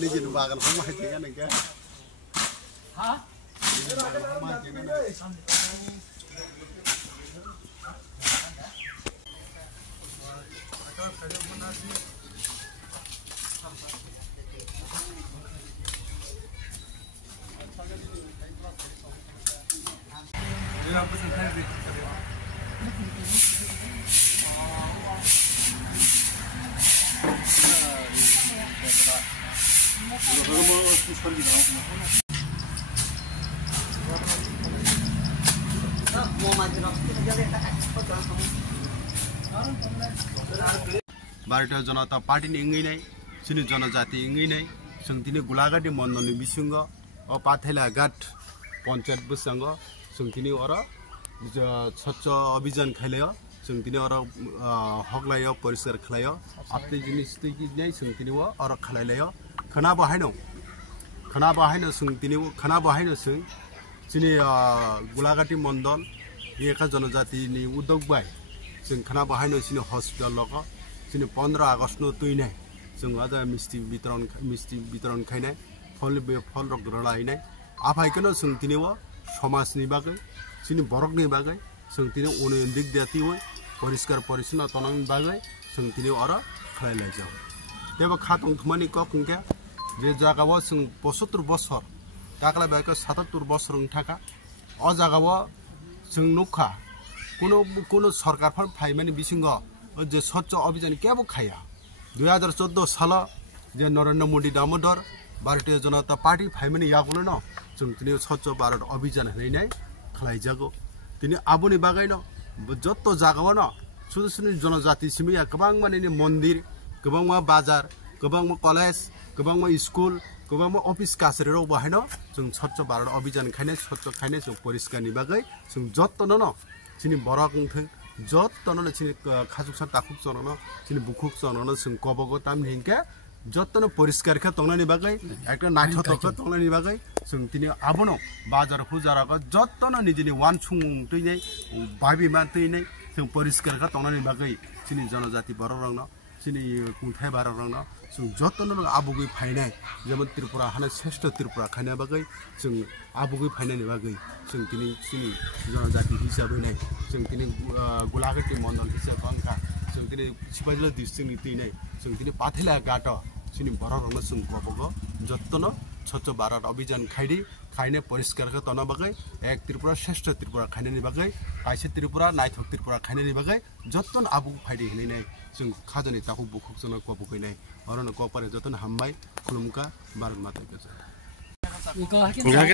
निजिन बागान को माहिती का नंगे हाँ भारतीय जनता पार्टी इंगै नै सिनि जनजाति इंगै नै संतिनि गुलागाटी मन्डलनि बिसंग a पाथेला Ghat panchayat बसंग संतिनि or Swachh Abhiyan खैलाय संतिनि or हगलाय परिष्कार खलाय आपते जिनिस तैकि नै संतिनि अर खलायलाय खना बाहायनो संतिनि खना बाहायनो सं सिनि गुलागाटी मन्डल एका जनजातिनि उद्योग बाय जों खना बाहायनो सिनि हस्पिटल लग सिनि 15 आगस्ट नो तुइनाय जों आजा मिस्टी वितरण खायनाय फल रग रलायनाय आफायखनो सोंतिनि समाजनि बागै सिनि बरकनि बागै सोंतिनि अनैन्दिक जाति परिष्कार परिच्छन्न तनांनि बागै सोंतिनि अर खलायलाय जाव देबो खातंग थमानि कखंके जे जागाव जों 75 बछर काकला बायक 77 बछर थाका अ जागाव जों नुखा कोनो सरकार फल फाइमानि बिसिंग जे स्वच्छ अभियान क्या खाया 2014 साल जे नरेंद्र मोदी दामोदर भारतीय जनता पार्टी फाइमानि यागुल न जों तिनि स्वच्छ भारत अभियान हैनाय खलायजागो तिनि आबुनि बागै न जत्तो जागाव न सुसुनि जनजाति सिमिया गोबां माने मन्दिर गोबां मा बाजार गोबां मा कलेज गोबां मा स्कुल गोबां मा अफिस काछारियाव बाहायनो जों स्वच्छ भारत अभियान खायनाय स्वच्छ खायनाय जों परिष्कारनि बागै जों जत्तो न सिनि बरकंथै जत्तनो सिनि खाजुकसा ताखुक चनन सिनि बुखुक चनन जों कबगो ताम हिंके जत्तनो परिष्कार ख तंगनानि बागै एकटा नायथथक तंगनानि बागै जों तिनि आबनो बाजार फुजारागा जत्तनो निजिनि वानसुं तैनाय बाबिमा तैनाय जों परिष्कार ख तंगनानि बागै सिनि जनजाति बररंग सिनि कुंथाय बररंग जों जत्तनो आबुगै फायनाय जेमन त्रिपुरा हाना श्रेष्ठ त्रिपुरा खायना बागै जों आबुगै फायनायनि बागै जों तिनि सिनि जनजाति हिसाबै नै जों तिनि गुलागाटी मन्डल हिसाब अंका जों तिनि सिपाइल डिस्ट्रिक्टनि तैनाय जों तिनि पाथेला घाट सिनि बररंग जों कबगो जत्तनो स्वच्छ भारत अभियान खायने परिष्कार ख तना बागै एक त्रिपुरा श्रेष्ठ त्रिपुरा खायनानि बागै कायसे त्रिपुरा नायथक त्रिपुरा खायनानि बागै जत्तन आबुग फायदि हैनाय जों खाजनि ताखु बुखुक जन कबगैनाय अरन कपारे जतन हामबाय खुलुमका भारत माता के जय